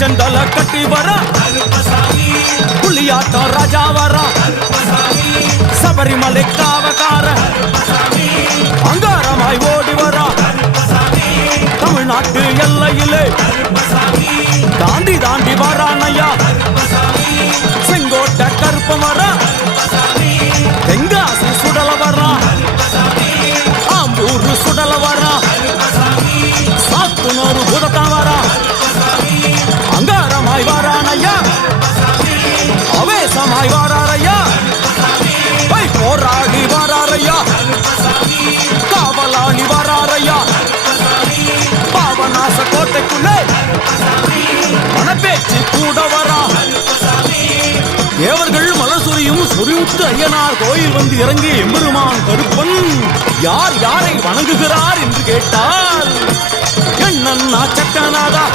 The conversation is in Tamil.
பூச்செண்டல கட்டி வர புலியாட்டம் ராஜா வர சபரிமலை காவகார அங்காரமாய் ஓடி வர தமிழ்நாட்டு எல்லையிலே தாண்டி தாண்டி வரானையா செங்கோட்டை கருப்பம் வர தெங்காசி சுடல வர ஆம்பூர் சுடல வர சாத்துனூர் புதத்தான் வர அங்காரமாய் வரானையா அவேசமாய் வராரையா போராடி வராரையா காவலாளி வராரையா பாவநாச கோட்டைக்குள்ளே மனப்பேச்சு கூட வரா தேவர்கள் மலர் சொரியும் சொரிமுத்து ஐயனார் கோயில் வந்து இறங்கி எம்பெருமான் கருப்பன் யார் யாரை வணங்குகிறார் என்று கேட்டால் என்னன்னா சக்கநாதா